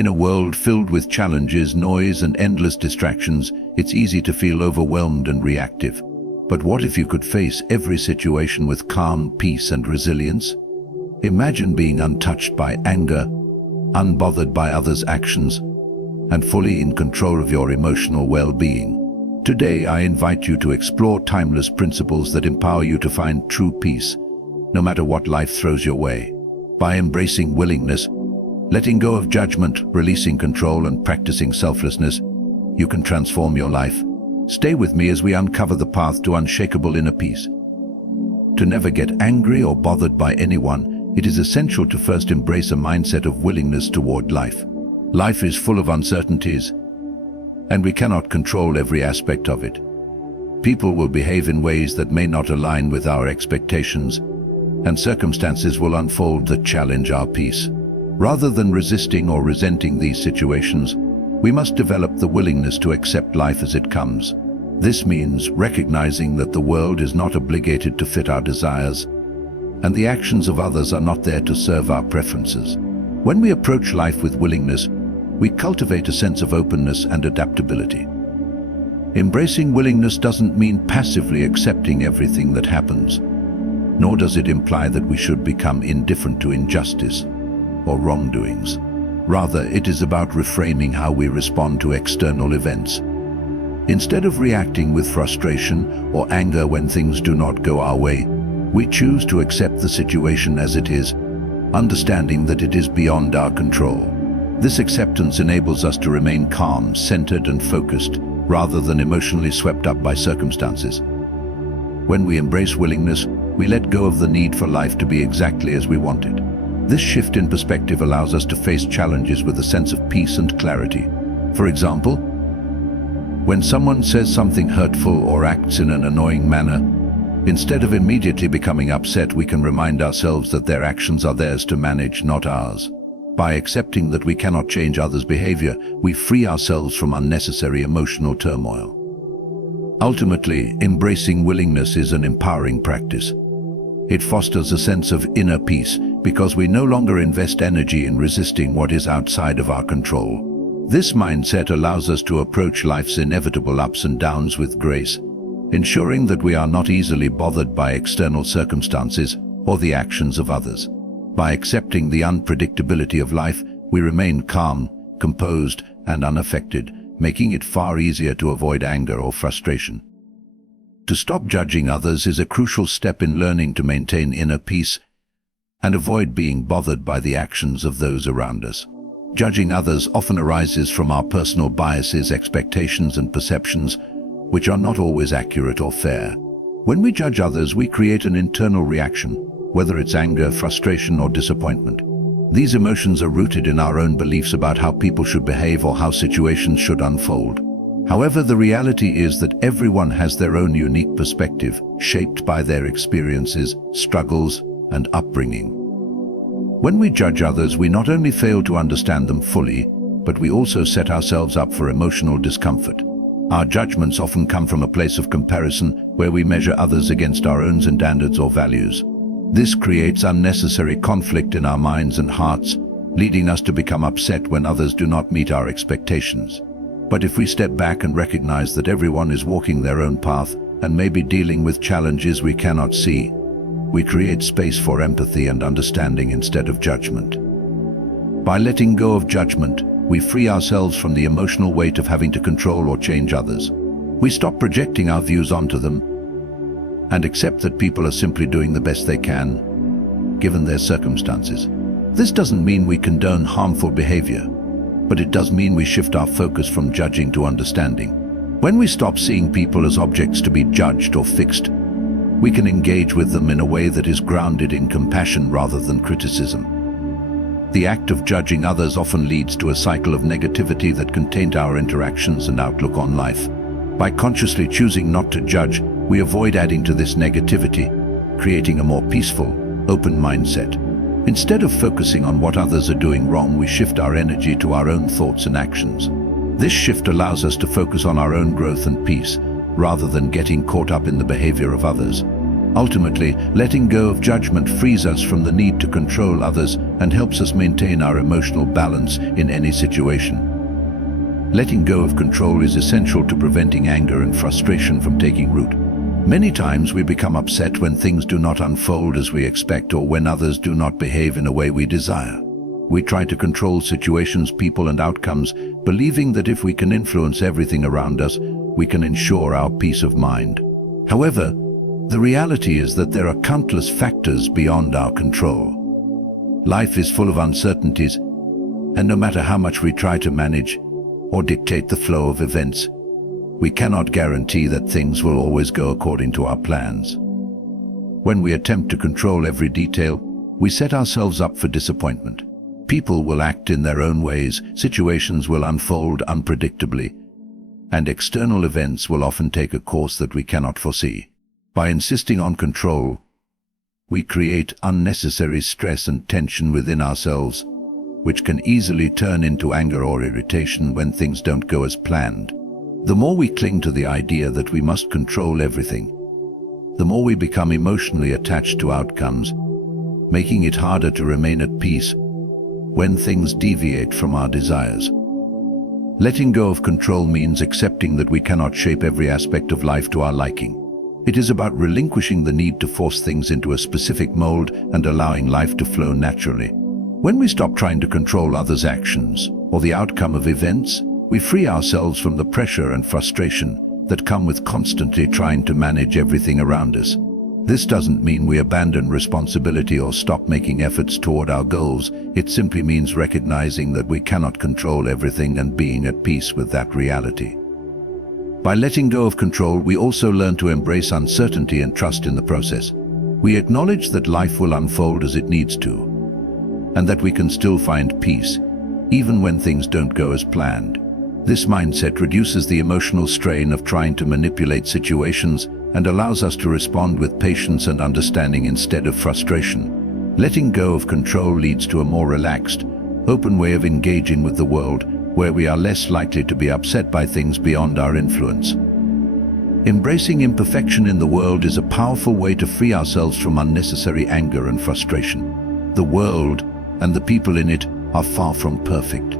In a world filled with challenges, noise, and endless distractions, it's easy to feel overwhelmed and reactive. But what if you could face every situation with calm, peace, and resilience? Imagine being untouched by anger, unbothered by others' actions, and fully in control of your emotional well-being. Today, I invite you to explore timeless principles that empower you to find true peace, no matter what life throws your way. By embracing willingness, letting go of judgment, releasing control, and practicing selflessness, you can transform your life. Stay with me as we uncover the path to unshakable inner peace. To never get angry or bothered by anyone, it is essential to first embrace a mindset of willingness toward life. Life is full of uncertainties, and we cannot control every aspect of it. People will behave in ways that may not align with our expectations, and circumstances will unfold that challenge our peace. Rather than resisting or resenting these situations, we must develop the willingness to accept life as it comes. This means recognizing that the world is not obligated to fit our desires, and the actions of others are not there to serve our preferences. When we approach life with willingness, we cultivate a sense of openness and adaptability. Embracing willingness doesn't mean passively accepting everything that happens, nor does it imply that we should become indifferent to injustice or wrongdoings. Rather, it is about reframing how we respond to external events. Instead of reacting with frustration or anger when things do not go our way, we choose to accept the situation as it is, understanding that it is beyond our control. This acceptance enables us to remain calm, centered, and focused, rather than emotionally swept up by circumstances. When we embrace willingness, we let go of the need for life to be exactly as we want it. This shift in perspective allows us to face challenges with a sense of peace and clarity. For example, when someone says something hurtful or acts in an annoying manner, instead of immediately becoming upset, we can remind ourselves that their actions are theirs to manage, not ours. By accepting that we cannot change others' behavior, we free ourselves from unnecessary emotional turmoil. Ultimately, embracing willingness is an empowering practice. It fosters a sense of inner peace because we no longer invest energy in resisting what is outside of our control. This mindset allows us to approach life's inevitable ups and downs with grace, ensuring that we are not easily bothered by external circumstances or the actions of others. By accepting the unpredictability of life, we remain calm, composed, and unaffected, making it far easier to avoid anger or frustration. To stop judging others is a crucial step in learning to maintain inner peace and avoid being bothered by the actions of those around us. Judging others often arises from our personal biases, expectations, and perceptions, which are not always accurate or fair. When we judge others, we create an internal reaction, whether it's anger, frustration, or disappointment. These emotions are rooted in our own beliefs about how people should behave or how situations should unfold. However, the reality is that everyone has their own unique perspective, shaped by their experiences, struggles, and upbringing. When we judge others, we not only fail to understand them fully, but we also set ourselves up for emotional discomfort. Our judgments often come from a place of comparison, where we measure others against our own standards or values. This creates unnecessary conflict in our minds and hearts, leading us to become upset when others do not meet our expectations. But if we step back and recognize that everyone is walking their own path and may be dealing with challenges we cannot see, we create space for empathy and understanding instead of judgment. By letting go of judgment, we free ourselves from the emotional weight of having to control or change others. We stop projecting our views onto them and accept that people are simply doing the best they can, given their circumstances. This doesn't mean we condone harmful behavior, but it does mean we shift our focus from judging to understanding. When we stop seeing people as objects to be judged or fixed, we can engage with them in a way that is grounded in compassion rather than criticism. The act of judging others often leads to a cycle of negativity that can taint our interactions and outlook on life. By consciously choosing not to judge, we avoid adding to this negativity, creating a more peaceful, open mindset. Instead of focusing on what others are doing wrong, we shift our energy to our own thoughts and actions. This shift allows us to focus on our own growth and peace, rather than getting caught up in the behavior of others. Ultimately, letting go of judgment frees us from the need to control others and helps us maintain our emotional balance in any situation. Letting go of control is essential to preventing anger and frustration from taking root. Many times we become upset when things do not unfold as we expect or when others do not behave in a way we desire. We try to control situations, people, and outcomes, believing that if we can influence everything around us, we can ensure our peace of mind. However, the reality is that there are countless factors beyond our control. Life is full of uncertainties, and no matter how much we try to manage or dictate the flow of events, we cannot guarantee that things will always go according to our plans. When we attempt to control every detail, we set ourselves up for disappointment. People will act in their own ways, situations will unfold unpredictably, and external events will often take a course that we cannot foresee. By insisting on control, we create unnecessary stress and tension within ourselves, which can easily turn into anger or irritation when things don't go as planned. The more we cling to the idea that we must control everything, the more we become emotionally attached to outcomes, making it harder to remain at peace when things deviate from our desires. Letting go of control means accepting that we cannot shape every aspect of life to our liking. It is about relinquishing the need to force things into a specific mold and allowing life to flow naturally. When we stop trying to control others' actions or the outcome of events, we free ourselves from the pressure and frustration that come with constantly trying to manage everything around us. This doesn't mean we abandon responsibility or stop making efforts toward our goals. It simply means recognizing that we cannot control everything and being at peace with that reality. By letting go of control, we also learn to embrace uncertainty and trust in the process. We acknowledge that life will unfold as it needs to, and that we can still find peace, even when things don't go as planned. This mindset reduces the emotional strain of trying to manipulate situations and allows us to respond with patience and understanding instead of frustration. Letting go of control leads to a more relaxed, open way of engaging with the world, where we are less likely to be upset by things beyond our influence. Embracing imperfection in the world is a powerful way to free ourselves from unnecessary anger and frustration. The world and the people in it are far from perfect.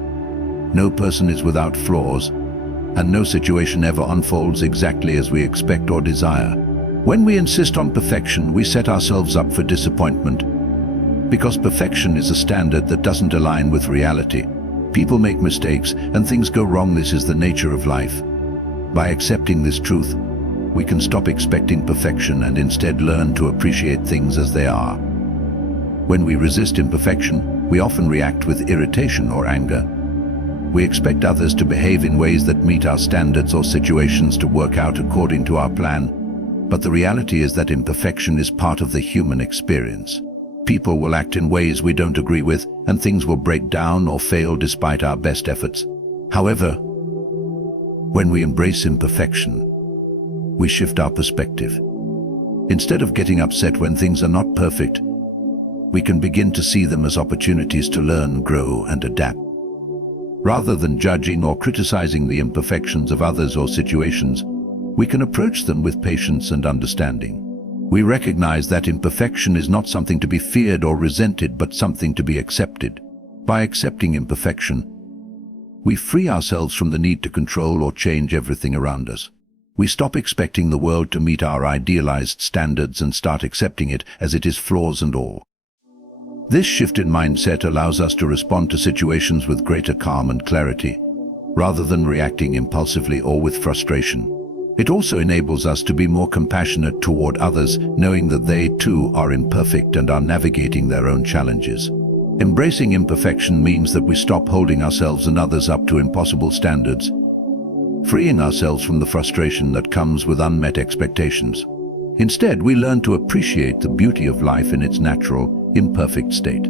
No person is without flaws, and no situation ever unfolds exactly as we expect or desire. When we insist on perfection, we set ourselves up for disappointment, because perfection is a standard that doesn't align with reality. People make mistakes and things go wrong. This is the nature of life. By accepting this truth, we can stop expecting perfection and instead learn to appreciate things as they are. When we resist imperfection, we often react with irritation or anger. We expect others to behave in ways that meet our standards or situations to work out according to our plan. But the reality is that imperfection is part of the human experience. People will act in ways we don't agree with, and things will break down or fail despite our best efforts. However, when we embrace imperfection, we shift our perspective. Instead of getting upset when things are not perfect, we can begin to see them as opportunities to learn, grow, and adapt. Rather than judging or criticizing the imperfections of others or situations, we can approach them with patience and understanding. We recognize that imperfection is not something to be feared or resented, but something to be accepted. By accepting imperfection, we free ourselves from the need to control or change everything around us. We stop expecting the world to meet our idealized standards and start accepting it as it is, flaws and all. This shift in mindset allows us to respond to situations with greater calm and clarity, rather than reacting impulsively or with frustration. It also enables us to be more compassionate toward others, knowing that they too are imperfect and are navigating their own challenges. Embracing imperfection means that we stop holding ourselves and others up to impossible standards, freeing ourselves from the frustration that comes with unmet expectations. Instead, we learn to appreciate the beauty of life in its natural, imperfect state.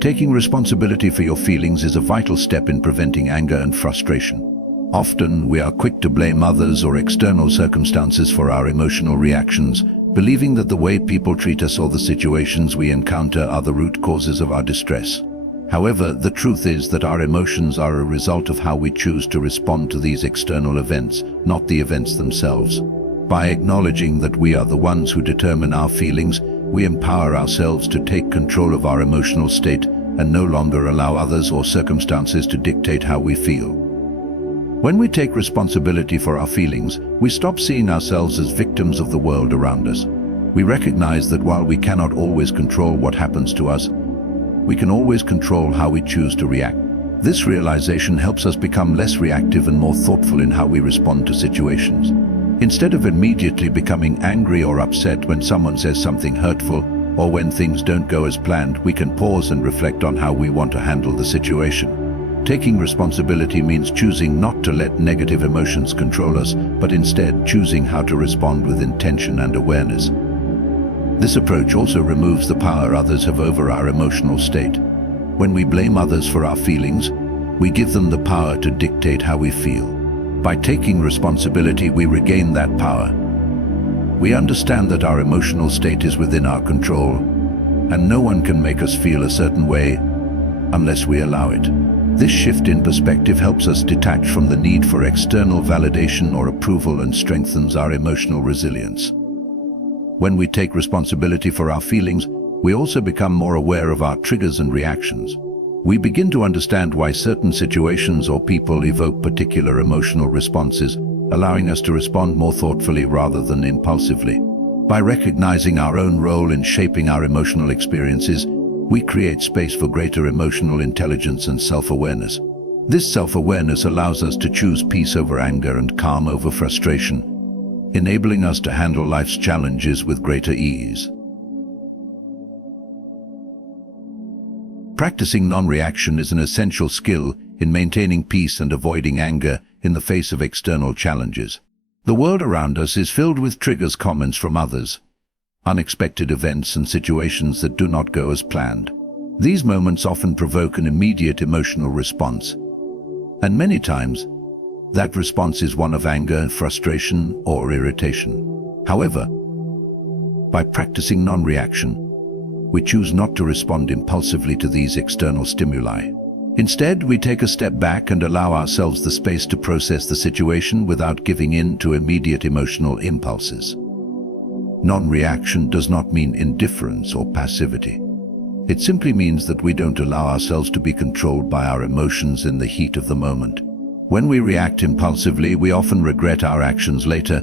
Taking responsibility for your feelings is a vital step in preventing anger and frustration. Often, we are quick to blame others or external circumstances for our emotional reactions, believing that the way people treat us or the situations we encounter are the root causes of our distress. However, the truth is that our emotions are a result of how we choose to respond to these external events, not the events themselves. By acknowledging that we are the ones who determine our feelings, we empower ourselves to take control of our emotional state and no longer allow others or circumstances to dictate how we feel. When we take responsibility for our feelings, we stop seeing ourselves as victims of the world around us. We recognize that while we cannot always control what happens to us, we can always control how we choose to react. This realization helps us become less reactive and more thoughtful in how we respond to situations. Instead of immediately becoming angry or upset when someone says something hurtful or when things don't go as planned, we can pause and reflect on how we want to handle the situation. Taking responsibility means choosing not to let negative emotions control us, but instead choosing how to respond with intention and awareness. This approach also removes the power others have over our emotional state. When we blame others for our feelings, we give them the power to dictate how we feel. By taking responsibility, we regain that power. We understand that our emotional state is within our control, and no one can make us feel a certain way unless we allow it. This shift in perspective helps us detach from the need for external validation or approval and strengthens our emotional resilience. When we take responsibility for our feelings, we also become more aware of our triggers and reactions. We begin to understand why certain situations or people evoke particular emotional responses, allowing us to respond more thoughtfully rather than impulsively. By recognizing our own role in shaping our emotional experiences, we create space for greater emotional intelligence and self-awareness. This self-awareness allows us to choose peace over anger and calm over frustration, enabling us to handle life's challenges with greater ease. Practicing non-reaction is an essential skill in maintaining peace and avoiding anger in the face of external challenges. The world around us is filled with triggers, comments from others, unexpected events and situations that do not go as planned. These moments often provoke an immediate emotional response, and many times, that response is one of anger, frustration, or irritation. However, by practicing non-reaction, we choose not to respond impulsively to these external stimuli. Instead, we take a step back and allow ourselves the space to process the situation without giving in to immediate emotional impulses. Non-reaction does not mean indifference or passivity. It simply means that we don't allow ourselves to be controlled by our emotions in the heat of the moment. When we react impulsively, we often regret our actions later,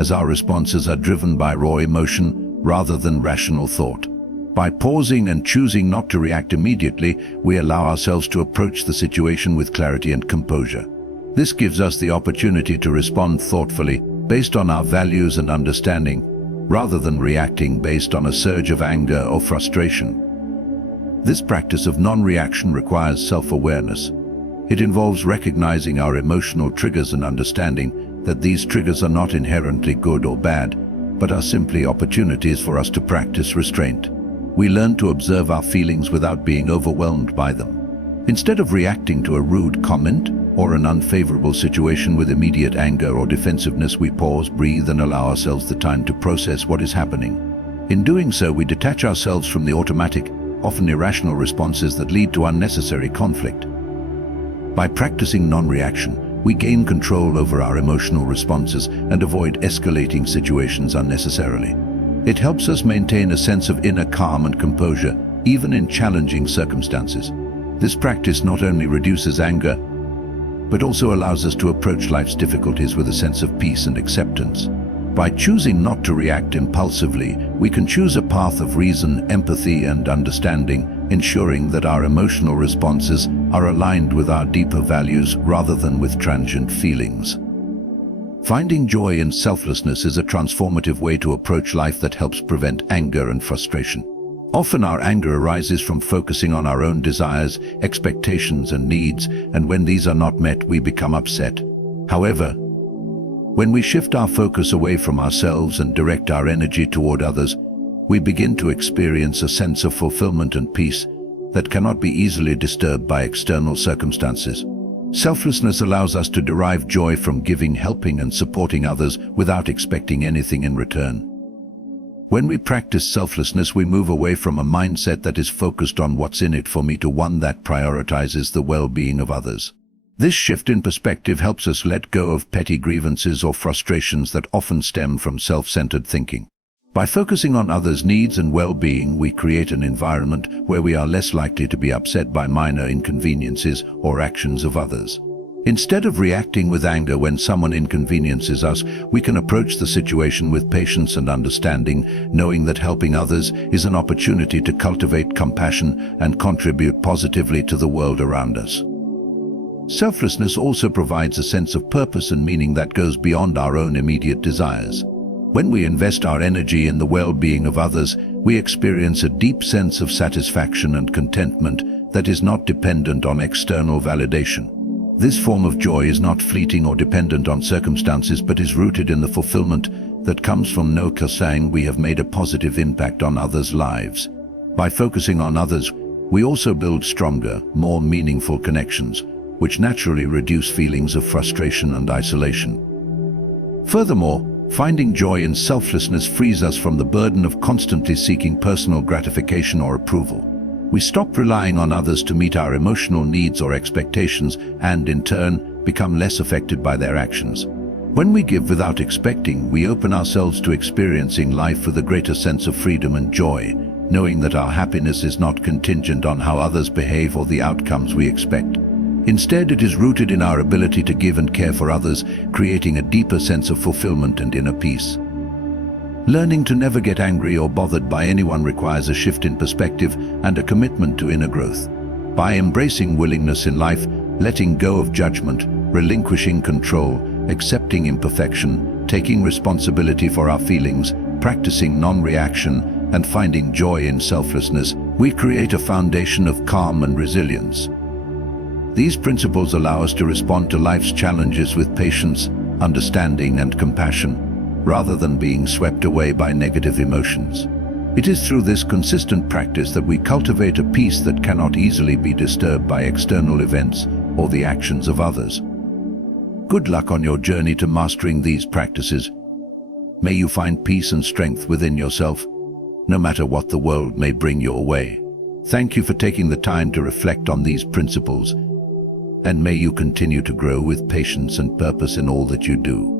as our responses are driven by raw emotion rather than rational thought. By pausing and choosing not to react immediately, we allow ourselves to approach the situation with clarity and composure. This gives us the opportunity to respond thoughtfully, based on our values and understanding, rather than reacting based on a surge of anger or frustration. This practice of non-reaction requires self-awareness. It involves recognizing our emotional triggers and understanding that these triggers are not inherently good or bad, but are simply opportunities for us to practice restraint. We learn to observe our feelings without being overwhelmed by them. Instead of reacting to a rude comment or an unfavorable situation with immediate anger or defensiveness, we pause, breathe, and allow ourselves the time to process what is happening. In doing so, we detach ourselves from the automatic, often irrational responses that lead to unnecessary conflict. By practicing non-reaction, we gain control over our emotional responses and avoid escalating situations unnecessarily. It helps us maintain a sense of inner calm and composure, even in challenging circumstances. This practice not only reduces anger, but also allows us to approach life's difficulties with a sense of peace and acceptance. By choosing not to react impulsively, we can choose a path of reason, empathy, and understanding, ensuring that our emotional responses are aligned with our deeper values rather than with transient feelings. Finding joy in selflessness is a transformative way to approach life that helps prevent anger and frustration. Often our anger arises from focusing on our own desires, expectations, and needs, and when these are not met, we become upset. However, when we shift our focus away from ourselves and direct our energy toward others, we begin to experience a sense of fulfillment and peace that cannot be easily disturbed by external circumstances. Selflessness allows us to derive joy from giving, helping, and supporting others without expecting anything in return. When we practice selflessness, we move away from a mindset that is focused on what's in it for me to one that prioritizes the well-being of others. This shift in perspective helps us let go of petty grievances or frustrations that often stem from self-centered thinking. By focusing on others' needs and well-being, we create an environment where we are less likely to be upset by minor inconveniences or actions of others. Instead of reacting with anger when someone inconveniences us, we can approach the situation with patience and understanding, knowing that helping others is an opportunity to cultivate compassion and contribute positively to the world around us. Selflessness also provides a sense of purpose and meaning that goes beyond our own immediate desires. When we invest our energy in the well-being of others, we experience a deep sense of satisfaction and contentment that is not dependent on external validation. This form of joy is not fleeting or dependent on circumstances, but is rooted in the fulfillment that comes from knowing we have made a positive impact on others' lives. By focusing on others, we also build stronger, more meaningful connections, which naturally reduce feelings of frustration and isolation. Furthermore, finding joy in selflessness frees us from the burden of constantly seeking personal gratification or approval. We stop relying on others to meet our emotional needs or expectations and, in turn, become less affected by their actions. When we give without expecting, we open ourselves to experiencing life with a greater sense of freedom and joy, knowing that our happiness is not contingent on how others behave or the outcomes we expect. Instead, it is rooted in our ability to give and care for others, creating a deeper sense of fulfillment and inner peace. Learning to never get angry or bothered by anyone requires a shift in perspective and a commitment to inner growth. By embracing willingness in life, letting go of judgment, relinquishing control, accepting imperfection, taking responsibility for our feelings, practicing non-reaction, and finding joy in selflessness, we create a foundation of calm and resilience. These principles allow us to respond to life's challenges with patience, understanding, and compassion, rather than being swept away by negative emotions. It is through this consistent practice that we cultivate a peace that cannot easily be disturbed by external events or the actions of others. Good luck on your journey to mastering these practices. May you find peace and strength within yourself, no matter what the world may bring your way. Thank you for taking the time to reflect on these principles, and may you continue to grow with patience and purpose in all that you do.